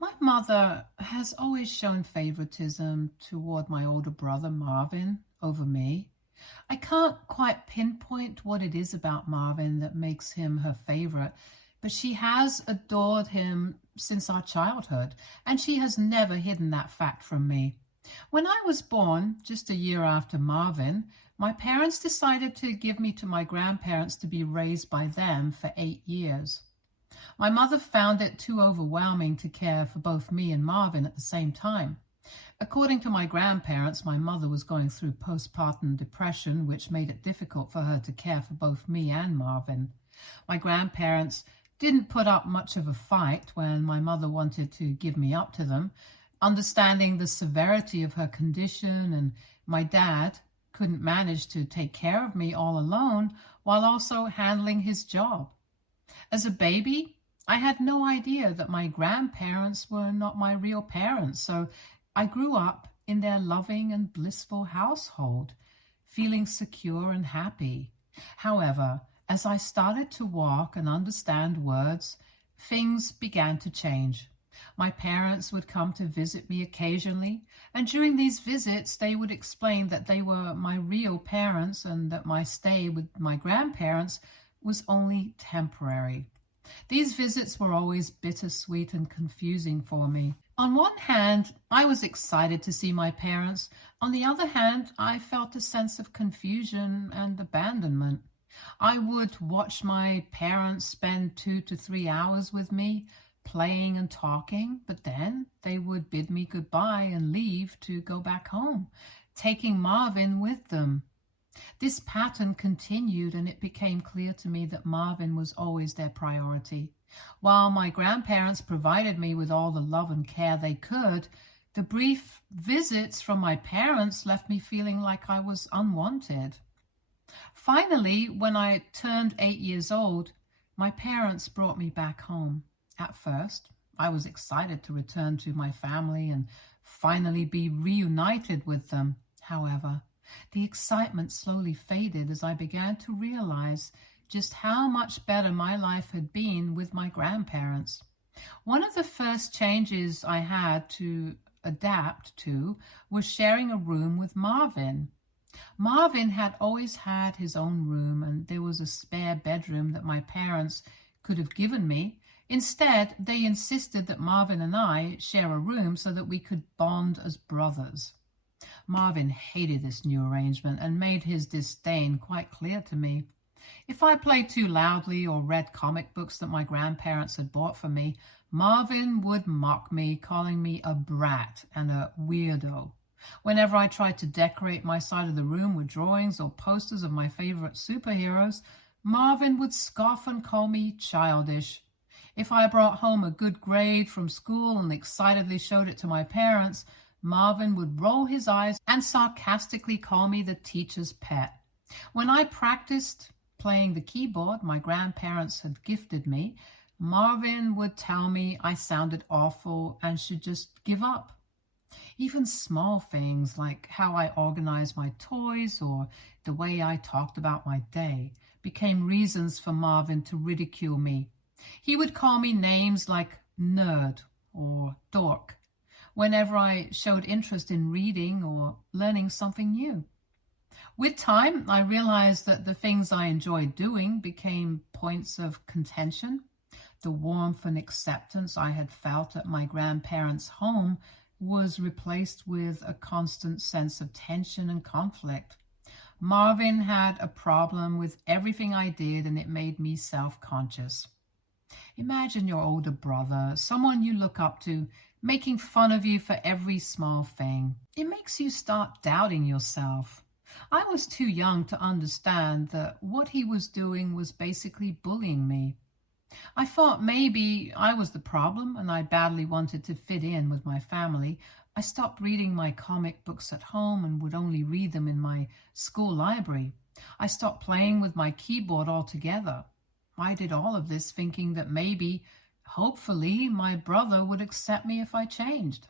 My mother has always shown favoritism toward my older brother Marvin over me. I can't quite pinpoint what it is about Marvin that makes him her favorite, but she has adored him since our childhood, and she has never hidden that fact from me. When I was born, just a year after Marvin, my parents decided to give me to my grandparents to be raised by them for 8 years. My mother found it too overwhelming to care for both me and Marvin at the same time. According to my grandparents, my mother was going through postpartum depression, which made it difficult for her to care for both me and Marvin. My grandparents didn't put up much of a fight when my mother wanted to give me up to them, understanding the severity of her condition, and my dad couldn't manage to take care of me all alone while also handling his job. As a baby, I had no idea that my grandparents were not my real parents, so I grew up in their loving and blissful household, feeling secure and happy. However, as I started to walk and understand words, things began to change. My parents would come to visit me occasionally, and during these visits, they would explain that they were my real parents and that my stay with my grandparents was only temporary. These visits were always bittersweet and confusing for me. On one hand, I was excited to see my parents. On the other hand, I felt a sense of confusion and abandonment. I would watch my parents spend 2 to 3 hours with me, playing and talking, but then they would bid me goodbye and leave to go back home, taking Marvin with them. This pattern continued, and it became clear to me that Marvin was always their priority. While my grandparents provided me with all the love and care they could, the brief visits from my parents left me feeling like I was unwanted. Finally, when I turned 8 years old, my parents brought me back home. At first, I was excited to return to my family and finally be reunited with them. However, the excitement slowly faded as I began to realize just how much better my life had been with my grandparents. One of the first changes I had to adapt to was sharing a room with Marvin. Marvin had always had his own room, and there was a spare bedroom that my parents could have given me. Instead, they insisted that Marvin and I share a room so that we could bond as brothers. Marvin hated this new arrangement and made his disdain quite clear to me. If I played too loudly or read comic books that my grandparents had bought for me, Marvin would mock me, calling me a brat and a weirdo. Whenever I tried to decorate my side of the room with drawings or posters of my favorite superheroes, Marvin would scoff and call me childish. If I brought home a good grade from school and excitedly showed it to my parents, Marvin would roll his eyes and sarcastically call me the teacher's pet. When I practiced playing the keyboard my grandparents had gifted me, Marvin would tell me I sounded awful and should just give up. Even small things like how I organized my toys or the way I talked about my day became reasons for Marvin to ridicule me. He would call me names like nerd or dork whenever I showed interest in reading or learning something new. With time, I realized that the things I enjoyed doing became points of contention. The warmth and acceptance I had felt at my grandparents' home was replaced with a constant sense of tension and conflict. Marvin had a problem with everything I did, and it made me self-conscious. Imagine your older brother, someone you look up to, making fun of you for every small thing. It makes you start doubting yourself. I was too young to understand that what he was doing was basically bullying me. I thought maybe I was the problem and I badly wanted to fit in with my family. I stopped reading my comic books at home and would only read them in my school library. I stopped playing with my keyboard altogether. I did all of this thinking that maybe, hopefully, my brother would accept me if I changed.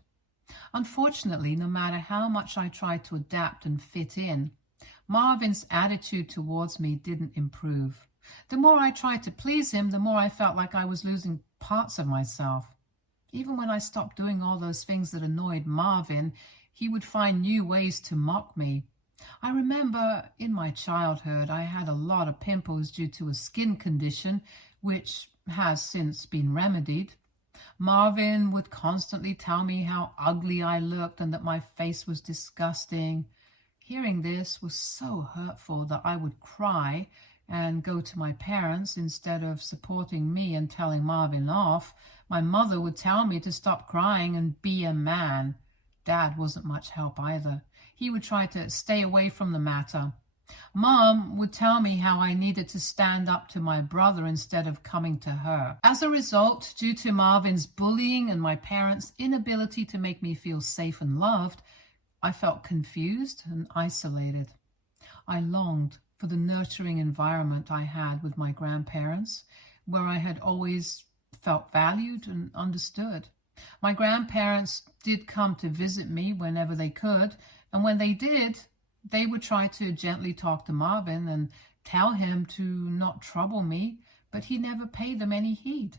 Unfortunately, no matter how much I tried to adapt and fit in, Marvin's attitude towards me didn't improve. The more I tried to please him, the more I felt like I was losing parts of myself. Even when I stopped doing all those things that annoyed Marvin, he would find new ways to mock me. I remember in my childhood, I had a lot of pimples due to a skin condition, which has since been remedied. Marvin would constantly tell me how ugly I looked and that my face was disgusting. Hearing this was so hurtful that I would cry and go to my parents instead of supporting me and telling Marvin off. My mother would tell me to stop crying and be a man. Dad wasn't much help either. He would try to stay away from the matter. Mom would tell me how I needed to stand up to my brother instead of coming to her. As a result, due to Marvin's bullying and my parents' inability to make me feel safe and loved, I felt confused and isolated. I longed for the nurturing environment I had with my grandparents, where I had always felt valued and understood. My grandparents did come to visit me whenever they could, and when they did, they would try to gently talk to Marvin and tell him to not trouble me, but he never paid them any heed.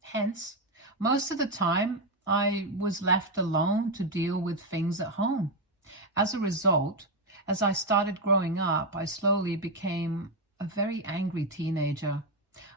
Hence, most of the time, I was left alone to deal with things at home. As a result, as I started growing up, I slowly became a very angry teenager.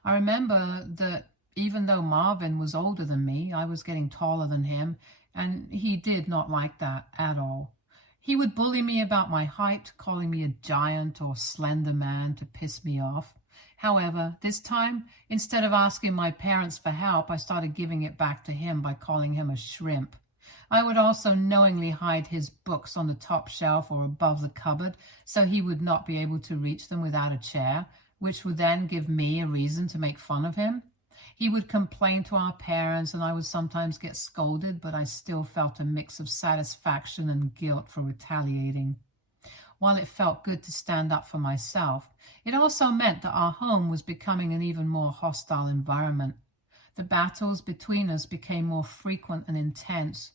I remember that even though Marvin was older than me, I was getting taller than him, and he did not like that at all. He would bully me about my height, calling me a giant or slender man to piss me off. However, this time, instead of asking my parents for help, I started giving it back to him by calling him a shrimp. I would also knowingly hide his books on the top shelf or above the cupboard so he would not be able to reach them without a chair, which would then give me a reason to make fun of him. He would complain to our parents, and I would sometimes get scolded, but I still felt a mix of satisfaction and guilt for retaliating. While it felt good to stand up for myself, it also meant that our home was becoming an even more hostile environment. The battles between us became more frequent and intense,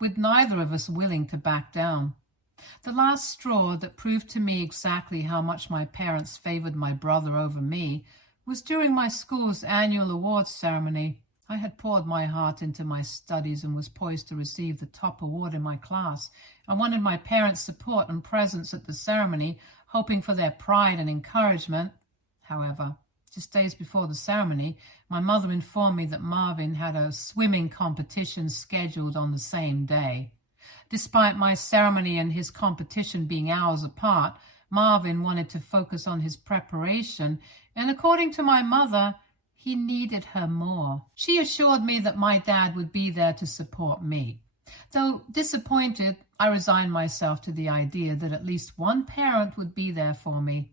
with neither of us willing to back down. The last straw that proved to me exactly how much my parents favored my brother over me was during my school's annual awards ceremony. I had poured my heart into my studies and was poised to receive the top award in my class. I wanted my parents' support and presence at the ceremony, hoping for their pride and encouragement. However, just days before the ceremony, my mother informed me that Marvin had a swimming competition scheduled on the same day. Despite my ceremony and his competition being hours apart, Marvin wanted to focus on his preparation, and according to my mother, he needed her more. She assured me that my dad would be there to support me. Though disappointed, I resigned myself to the idea that at least one parent would be there for me.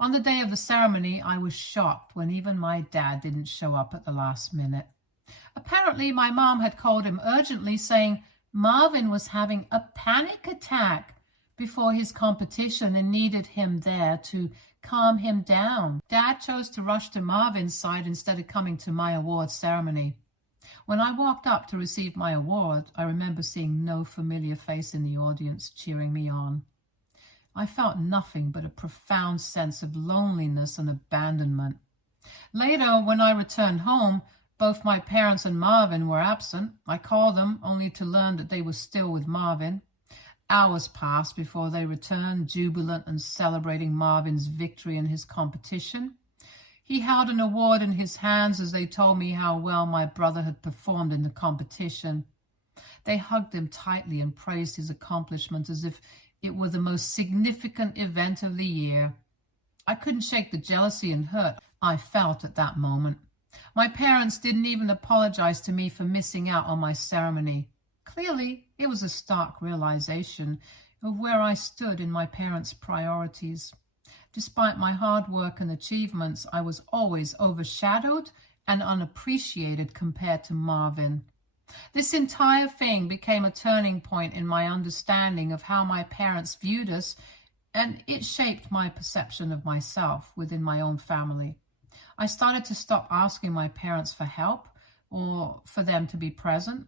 On the day of the ceremony, I was shocked when even my dad didn't show up at the last minute. Apparently, my mom had called him urgently, saying Marvin was having a panic attack before his competition and needed him there to calm him down. Dad chose to rush to Marvin's side instead of coming to my award ceremony. When I walked up to receive my award, I remember seeing no familiar face in the audience cheering me on. I felt nothing but a profound sense of loneliness and abandonment. Later, when I returned home, both my parents and Marvin were absent. I called them only to learn that they were still with Marvin. Hours passed before they returned, jubilant and celebrating Marvin's victory in his competition. He held an award in his hands as they told me how well my brother had performed in the competition. They hugged him tightly and praised his accomplishment as if it were the most significant event of the year. I couldn't shake the jealousy and hurt I felt at that moment. My parents didn't even apologize to me for missing out on my ceremony. Clearly, it was a stark realization of where I stood in my parents' priorities. Despite my hard work and achievements, I was always overshadowed and unappreciated compared to Marvin. This entire thing became a turning point in my understanding of how my parents viewed us, and it shaped my perception of myself within my own family. I started to stop asking my parents for help or for them to be present.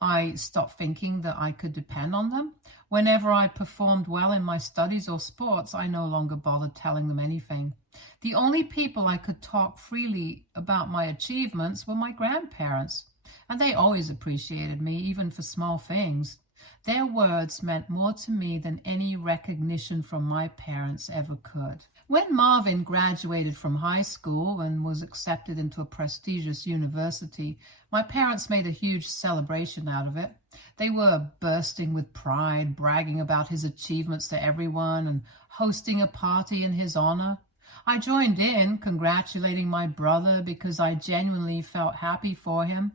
I stopped thinking that I could depend on them. Whenever I performed well in my studies or sports, I no longer bothered telling them anything. The only people I could talk freely about my achievements were my grandparents. and they always appreciated me, even for small things. Their words meant more to me than any recognition from my parents ever could. When Marvin graduated from high school and was accepted into a prestigious university, my parents made a huge celebration out of it. They were bursting with pride, bragging about his achievements to everyone and hosting a party in his honor. I joined in, congratulating my brother because I genuinely felt happy for him.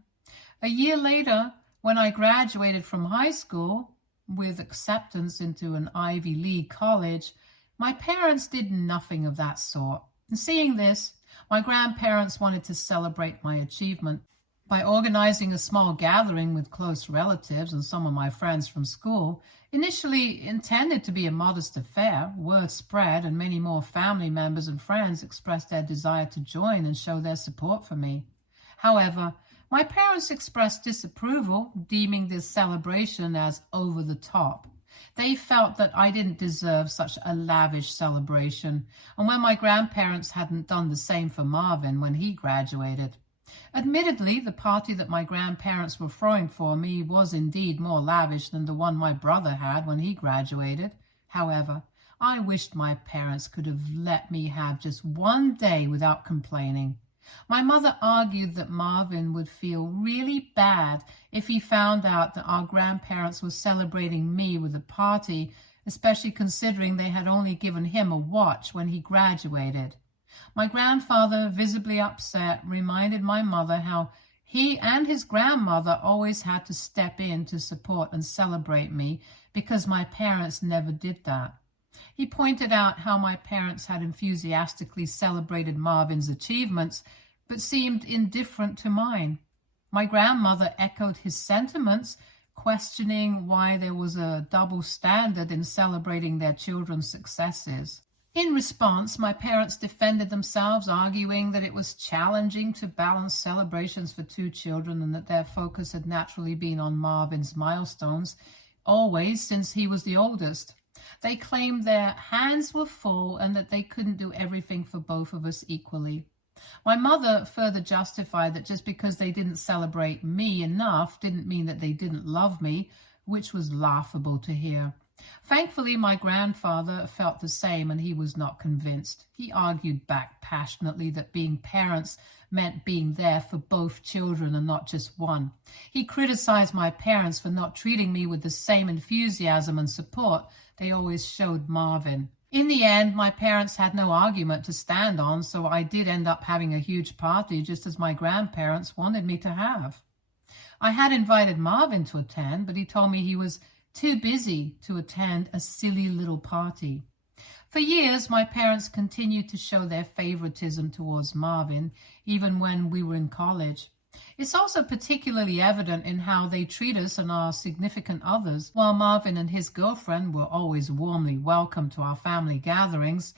A year later, when I graduated from high school with acceptance into an Ivy League college, my parents did nothing of that sort. And seeing this, my grandparents wanted to celebrate my achievement by organizing a small gathering with close relatives and some of my friends from school. Initially intended to be a modest affair, word spread and many more family members and friends expressed their desire to join and show their support for me. However, my parents expressed disapproval, deeming this celebration as over the top. They felt that I didn't deserve such a lavish celebration, and when my grandparents hadn't done the same for Marvin when he graduated. Admittedly, the party that my grandparents were throwing for me was indeed more lavish than the one my brother had when he graduated. However, I wished my parents could have let me have just one day without complaining. My mother argued that Marvin would feel really bad if he found out that our grandparents were celebrating me with a party, especially considering they had only given him a watch when he graduated. My grandfather, visibly upset, reminded my mother how he and his grandmother always had to step in to support and celebrate me because my parents never did that. He pointed out how my parents had enthusiastically celebrated Marvin's achievements, but seemed indifferent to mine. My grandmother echoed his sentiments, questioning why there was a double standard in celebrating their children's successes. In response, my parents defended themselves, arguing that it was challenging to balance celebrations for two children and that their focus had naturally been on Marvin's milestones, always since he was the oldest. They claimed their hands were full and that they couldn't do everything for both of us equally. My mother further justified that just because they didn't celebrate me enough didn't mean that they didn't love me, which was laughable to hear. Thankfully, my grandfather felt the same and he was not convinced. He argued back passionately that being parents meant being there for both children and not just one. He criticized my parents for not treating me with the same enthusiasm and support they always showed Marvin. In the end, my parents had no argument to stand on, so I did end up having a huge party just as my grandparents wanted me to have. I had invited Marvin to attend, but he told me he was too busy to attend a silly little party. For years, my parents continued to show their favoritism towards Marvin, even when we were in college. It's also particularly evident in how they treat us and our significant others. While Marvin and his girlfriend were always warmly welcome to our family gatherings,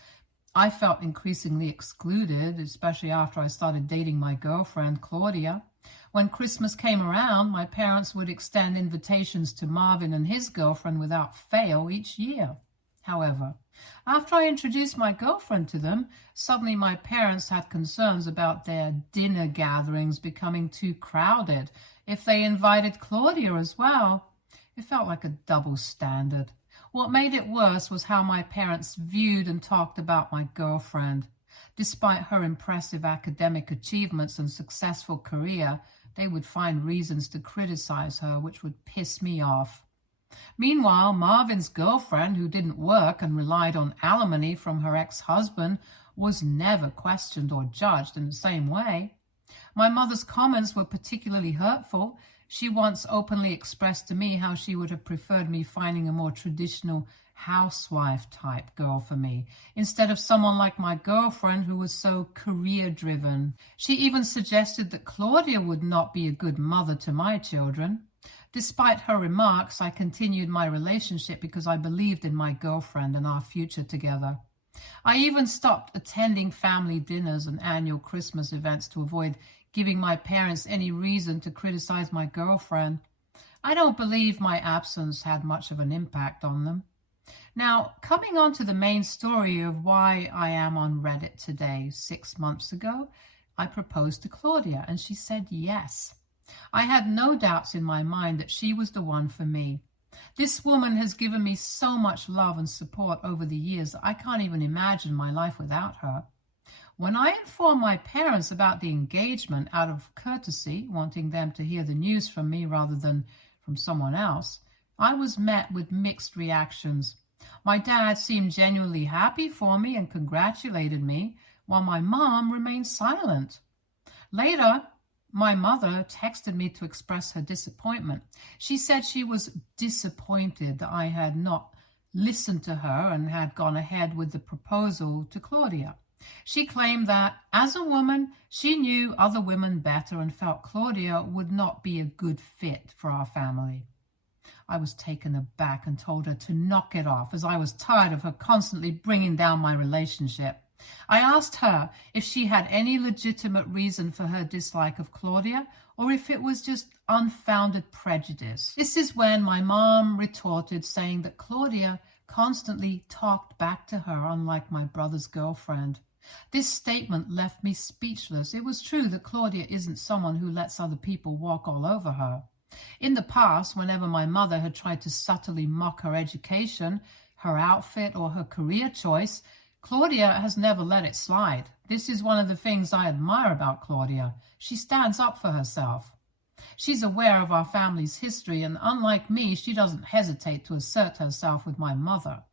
I felt increasingly excluded, especially after I started dating my girlfriend, Claudia. When Christmas came around, my parents would extend invitations to Marvin and his girlfriend without fail each year. However, after I introduced my girlfriend to them, suddenly my parents had concerns about their dinner gatherings becoming too crowded. If they invited Claudia as well, it felt like a double standard. What made it worse was how my parents viewed and talked about my girlfriend. Despite her impressive academic achievements and successful career, they would find reasons to criticize her, which would piss me off. Meanwhile, Marvin's girlfriend, who didn't work and relied on alimony from her ex-husband, was never questioned or judged in the same way. My mother's comments were particularly hurtful. She once openly expressed to me how she would have preferred me finding a more traditional housewife-type girl for me, instead of someone like my girlfriend who was so career-driven. She even suggested that Claudia would not be a good mother to my children. Despite her remarks, I continued my relationship because I believed in my girlfriend and our future together. I even stopped attending family dinners and annual Christmas events to avoid giving my parents any reason to criticize my girlfriend. I don't believe my absence had much of an impact on them. Now, coming on to the main story of why I am on Reddit today. 6 months ago, I proposed to Claudia and she said yes. I had no doubts in my mind that she was the one for me. This woman has given me so much love and support over the years that I can't even imagine my life without her. When I informed my parents about the engagement out of courtesy, wanting them to hear the news from me rather than from someone else, I was met with mixed reactions. My dad seemed genuinely happy for me and congratulated me, while my mom remained silent. Later, my mother texted me to express her disappointment. She said she was disappointed that I had not listened to her and had gone ahead with the proposal to Claudia. She claimed that, as a woman, she knew other women better and felt Claudia would not be a good fit for our family. I was taken aback and told her to knock it off, as I was tired of her constantly bringing down my relationship. I asked her if she had any legitimate reason for her dislike of Claudia, or if it was just unfounded prejudice. This is when my mom retorted, saying that Claudia constantly talked back to her, unlike my brother's girlfriend. This statement left me speechless. It was true that Claudia isn't someone who lets other people walk all over her. In the past, whenever my mother had tried to subtly mock her education, her outfit, or her career choice, Claudia has never let it slide. This is one of the things I admire about Claudia. She stands up for herself. She's aware of our family's history, and unlike me, she doesn't hesitate to assert herself with my mother.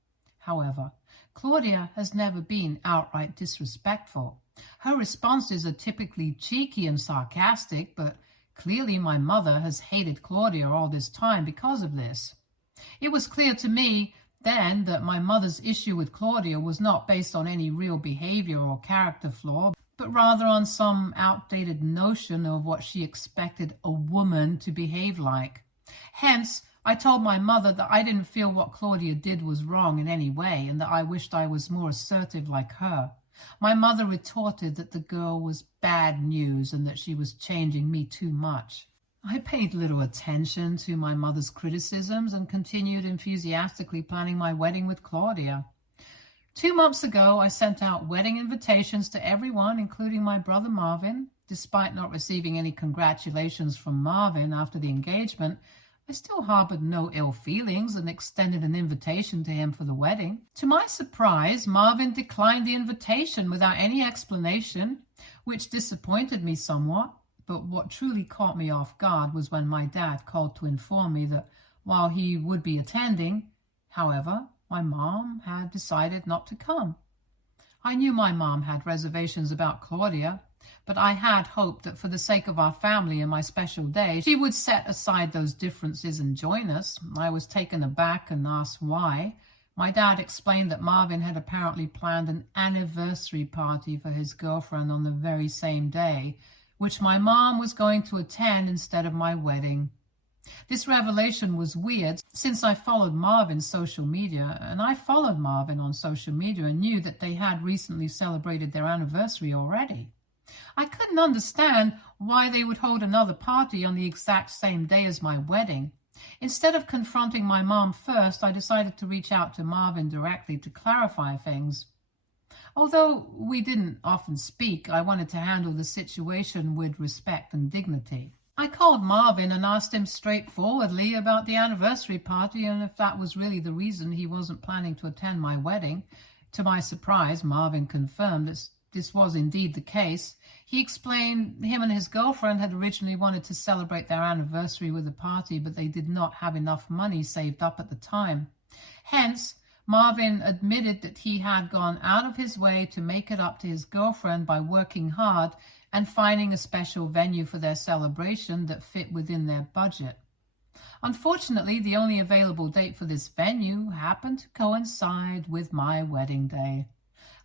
However, Claudia has never been outright disrespectful. Her responses are typically cheeky and sarcastic, but clearly my mother has hated Claudia all this time because of this. It was clear to me then that my mother's issue with Claudia was not based on any real behavior or character flaw, but rather on some outdated notion of what she expected a woman to behave like. Hence, I told my mother that I didn't feel what Claudia did was wrong in any way, and that I wished I was more assertive like her. My mother retorted that the girl was bad news and that she was changing me too much. I paid little attention to my mother's criticisms and continued enthusiastically planning my wedding with Claudia. 2 months ago, I sent out wedding invitations to everyone, including my brother Marvin. Despite not receiving any congratulations from Marvin after the engagement, I still harbored no ill feelings and extended an invitation to him for the wedding. To my surprise, Marvin declined the invitation without any explanation, which disappointed me somewhat. But what truly caught me off guard was when my dad called to inform me that while he would be attending, however, my mom had decided not to come. I knew my mom had reservations about Claudia, but I had hoped that for the sake of our family and my special day, she would set aside those differences and join us. I was taken aback and asked why. My dad explained that Marvin had apparently planned an anniversary party for his girlfriend on the very same day, which my mom was going to attend instead of my wedding. This revelation was weird, since I followed Marvin's social media, and I followed Marvin on social media and knew that they had recently celebrated their anniversary already. I couldn't understand why they would hold another party on the exact same day as my wedding. Instead of confronting my mom first, I decided to reach out to Marvin directly to clarify things. Although we didn't often speak, I wanted to handle the situation with respect and dignity. I called Marvin and asked him straightforwardly about the anniversary party and if that was really the reason he wasn't planning to attend my wedding. To my surprise, Marvin confirmed that this was indeed the case. He explained him and his girlfriend had originally wanted to celebrate their anniversary with a party, but they did not have enough money saved up at the time. Hence, Marvin admitted that he had gone out of his way to make it up to his girlfriend by working hard and finding a special venue for their celebration that fit within their budget. Unfortunately, the only available date for this venue happened to coincide with my wedding day.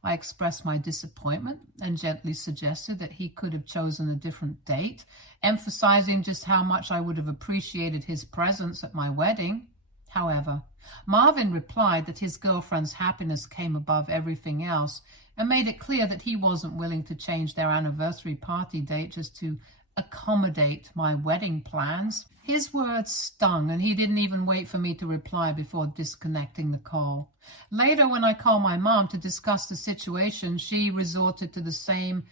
I expressed my disappointment and gently suggested that he could have chosen a different date, emphasizing just how much I would have appreciated his presence at my wedding. However, Marvin replied that his girlfriend's happiness came above everything else and made it clear that he wasn't willing to change their anniversary party date just to accommodate my wedding plans. His words stung, and he didn't even wait for me to reply before disconnecting the call. Later, when I called my mom to discuss the situation, she resorted to the same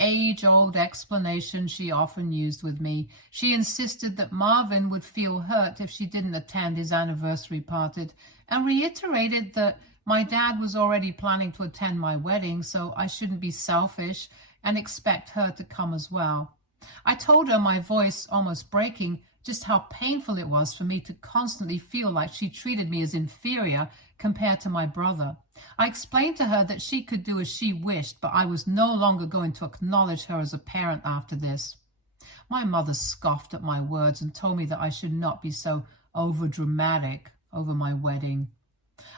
age-old explanation she often used with me. She insisted that Marvin would feel hurt if she didn't attend his anniversary party, and reiterated that my dad was already planning to attend my wedding, so I shouldn't be selfish and expect her to come as well. I told her, my voice almost breaking, just how painful it was for me to constantly feel like she treated me as inferior compared to my brother. I explained to her that she could do as she wished, but I was no longer going to acknowledge her as a parent after this. My mother scoffed at my words and told me that I should not be so overdramatic over my wedding.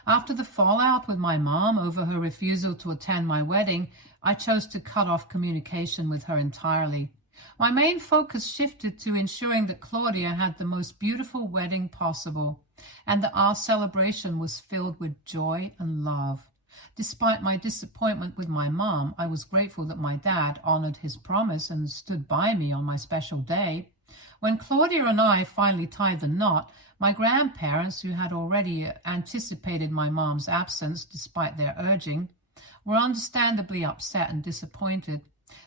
After the fallout with my mom over her refusal to attend my wedding, I chose to cut off communication with her entirely. My main focus shifted to ensuring that Claudia had the most beautiful wedding possible, and that our celebration was filled with joy and love. Despite my disappointment with my mom, I was grateful that my dad honored his promise and stood by me on my special day. When Claudia and I finally tied the knot, my grandparents, who had already anticipated my mom's absence despite their urging, were understandably upset and disappointed.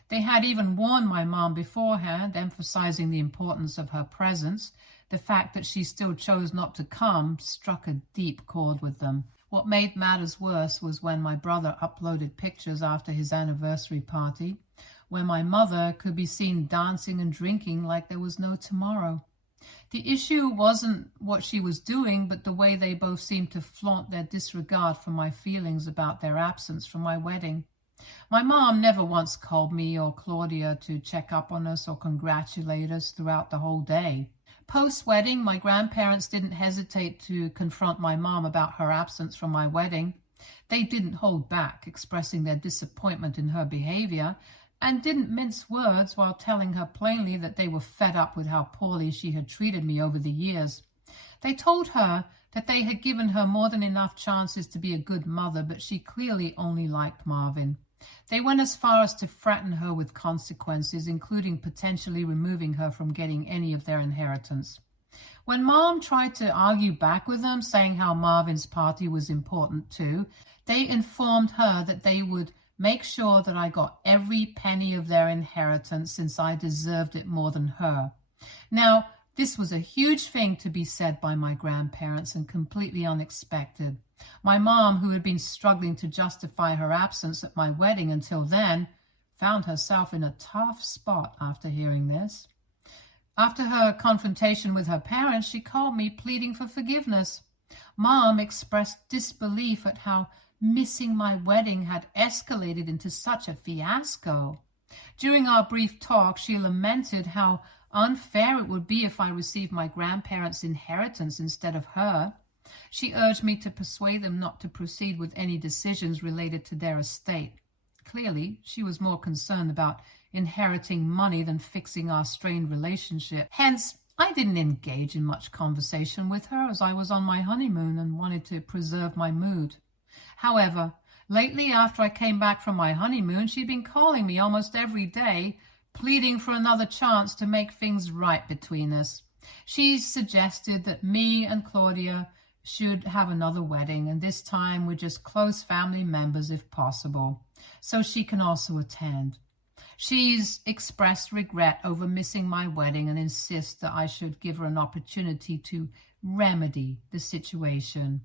They had even warned my mom beforehand, emphasizing the importance of her presence. The fact that she still chose not to come struck a deep chord with them. What made matters worse was when my brother uploaded pictures after his anniversary party, where my mother could be seen dancing and drinking like there was no tomorrow. The issue wasn't what she was doing, but the way they both seemed to flaunt their disregard for my feelings about their absence from my wedding. My mom never once called me or Claudia to check up on us or congratulate us throughout the whole day. Post-wedding, my grandparents didn't hesitate to confront my mom about her absence from my wedding. They didn't hold back, expressing their disappointment in her behavior, and didn't mince words while telling her plainly that they were fed up with how poorly she had treated me over the years. They told her that they had given her more than enough chances to be a good mother, but she clearly only liked Marvin. They went as far as to threaten her with consequences, including potentially removing her from getting any of their inheritance. When Mom tried to argue back with them, saying how Marvin's party was important too, they informed her that they would make sure that I got every penny of their inheritance since I deserved it more than her. Now, this was a huge thing to be said by my grandparents and completely unexpected. My mom, who had been struggling to justify her absence at my wedding until then, found herself in a tough spot after hearing this. After her confrontation with her parents, she called me pleading for forgiveness. Mom expressed disbelief at how missing my wedding had escalated into such a fiasco. During our brief talk, she lamented how unfair it would be if I received my grandparents' inheritance instead of her. She urged me to persuade them not to proceed with any decisions related to their estate. Clearly, she was more concerned about inheriting money than fixing our strained relationship. Hence, I didn't engage in much conversation with her as I was on my honeymoon and wanted to preserve my mood. However, lately after I came back from my honeymoon, she'd been calling me almost every day, pleading for another chance to make things right between us. She suggested that me and Claudia should have another wedding, and this time with just close family members if possible, so she can also attend. She's expressed regret over missing my wedding and insists that I should give her an opportunity to remedy the situation.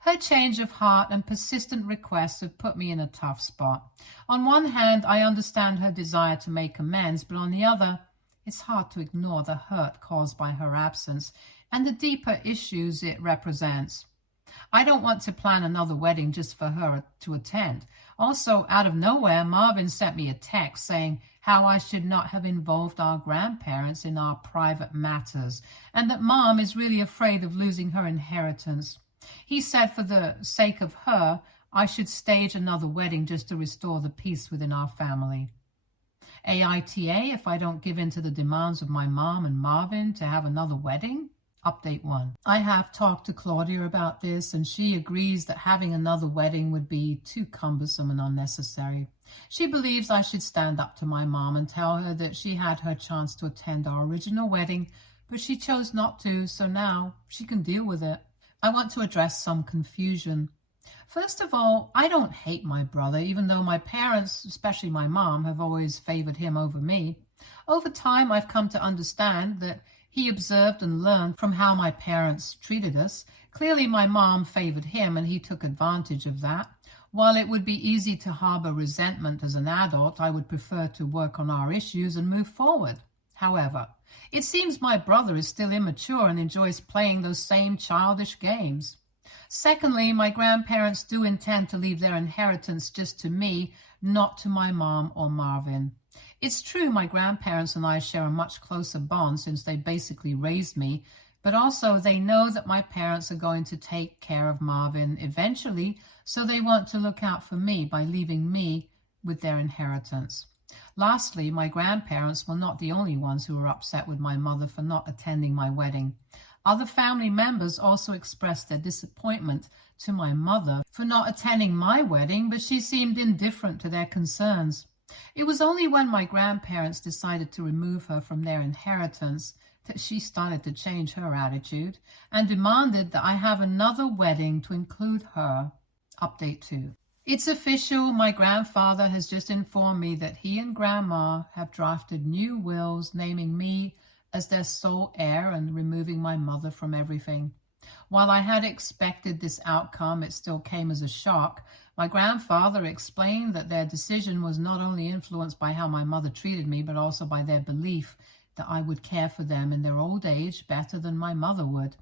Her change of heart and persistent requests have put me in a tough spot. On one hand, I understand her desire to make amends, but on the other, it's hard to ignore the hurt caused by her absence and the deeper issues it represents. I don't want to plan another wedding just for her to attend. Also, out of nowhere, Marvin sent me a text saying how I should not have involved our grandparents in our private matters, and that Mom is really afraid of losing her inheritance. He said for the sake of her, I should stage another wedding just to restore the peace within our family. AITA if I don't give in to the demands of my mom and Marvin to have another wedding? Update 1. I have talked to Claudia about this, and she agrees that having another wedding would be too cumbersome and unnecessary. She believes I should stand up to my mom and tell her that she had her chance to attend our original wedding, but she chose not to, so now she can deal with it. I want to address some confusion. First of all, I don't hate my brother, even though my parents, especially my mom, have always favored him over me. Over time, I've come to understand that he observed and learned from how my parents treated us. Clearly, my mom favored him, and he took advantage of that. While it would be easy to harbor resentment as an adult, I would prefer to work on our issues and move forward. However, it seems my brother is still immature and enjoys playing those same childish games. Secondly, my grandparents do intend to leave their inheritance just to me, not to my mom or Marvin. It's true my grandparents and I share a much closer bond since they basically raised me, but also they know that my parents are going to take care of Marvin eventually, so they want to look out for me by leaving me with their inheritance. Lastly, my grandparents were not the only ones who were upset with my mother for not attending my wedding. Other family members also expressed their disappointment to my mother for not attending my wedding, but she seemed indifferent to their concerns. It was only when my grandparents decided to remove her from their inheritance that she started to change her attitude and demanded that I have another wedding to include her. Update 2. It's official. My grandfather has just informed me that he and Grandma have drafted new wills naming me as their sole heir and removing my mother from everything. While I had expected this outcome, it still came as a shock. My grandfather explained that their decision was not only influenced by how my mother treated me, but also by their belief that I would care for them in their old age better than my mother would.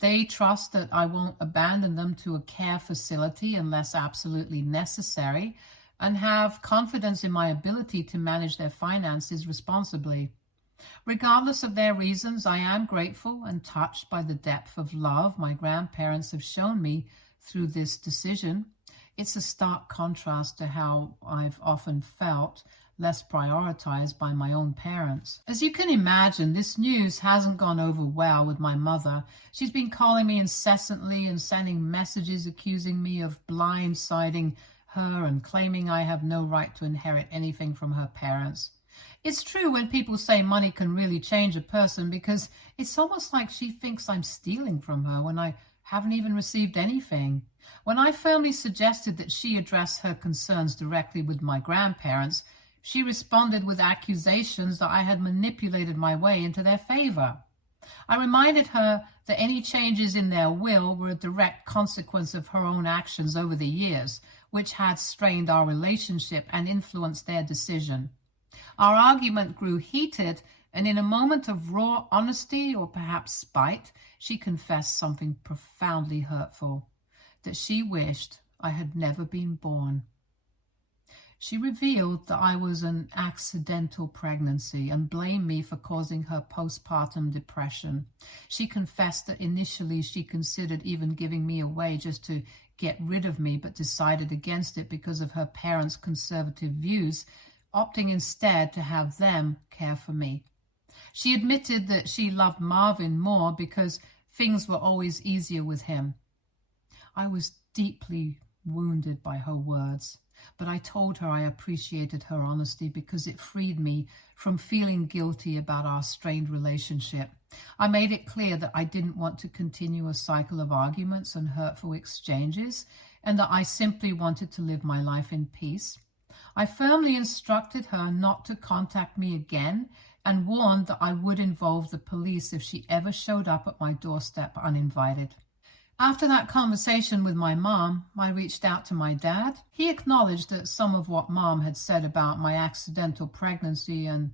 They trust that I won't abandon them to a care facility unless absolutely necessary, and have confidence in my ability to manage their finances responsibly. Regardless of their reasons, I am grateful and touched by the depth of love my grandparents have shown me through this decision. It's a stark contrast to how I've often felt less prioritized by my own parents. As you can imagine, this news hasn't gone over well with my mother. She's been calling me incessantly and sending messages accusing me of blindsiding her and claiming I have no right to inherit anything from her parents. It's true when people say money can really change a person, because it's almost like she thinks I'm stealing from her when I haven't even received anything. When I firmly suggested that she address her concerns directly with my grandparents, she responded with accusations that I had manipulated my way into their favor. I reminded her that any changes in their will were a direct consequence of her own actions over the years, which had strained our relationship and influenced their decision. Our argument grew heated, and in a moment of raw honesty or perhaps spite, she confessed something profoundly hurtful, that she wished I had never been born. She revealed that I was an accidental pregnancy and blamed me for causing her postpartum depression. She confessed that initially she considered even giving me away just to get rid of me, but decided against it because of her parents' conservative views, opting instead to have them care for me. She admitted that she loved Marvin more because things were always easier with him. I was deeply wounded by her words, but I told her I appreciated her honesty because it freed me from feeling guilty about our strained relationship. I made it clear that I didn't want to continue a cycle of arguments and hurtful exchanges, and that I simply wanted to live my life in peace. I firmly instructed her not to contact me again and warned that I would involve the police if she ever showed up at my doorstep uninvited. After that conversation with my mom, I reached out to my dad. He acknowledged that some of what Mom had said about my accidental pregnancy and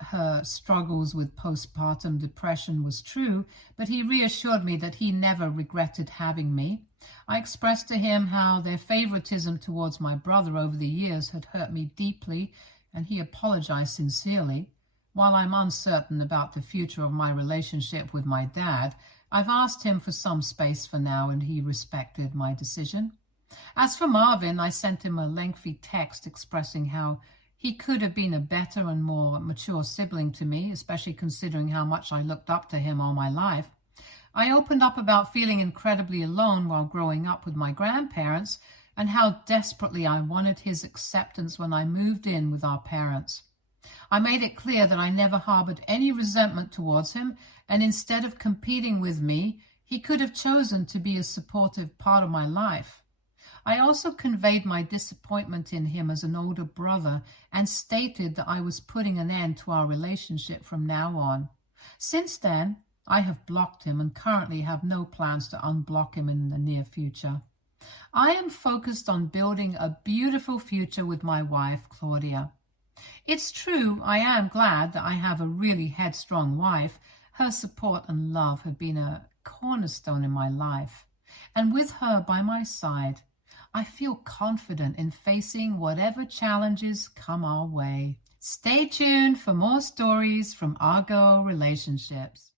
her struggles with postpartum depression was true, but he reassured me that he never regretted having me. I expressed to him how their favoritism towards my brother over the years had hurt me deeply, and he apologized sincerely. While I'm uncertain about the future of my relationship with my dad, I've asked him for some space for now, and he respected my decision. As for Marvin, I sent him a lengthy text expressing how he could have been a better and more mature sibling to me, especially considering how much I looked up to him all my life. I opened up about feeling incredibly alone while growing up with my grandparents, and how desperately I wanted his acceptance when I moved in with our parents. I made it clear that I never harbored any resentment towards him, and instead of competing with me, he could have chosen to be a supportive part of my life. I also conveyed my disappointment in him as an older brother and stated that I was putting an end to our relationship from now on. Since then, I have blocked him and currently have no plans to unblock him in the near future. I am focused on building a beautiful future with my wife, Claudia. It's true, I am glad that I have a really headstrong wife. Her support and love have been a cornerstone in my life. And with her by my side, I feel confident in facing whatever challenges come our way. Stay tuned for more stories from Argo Relationships.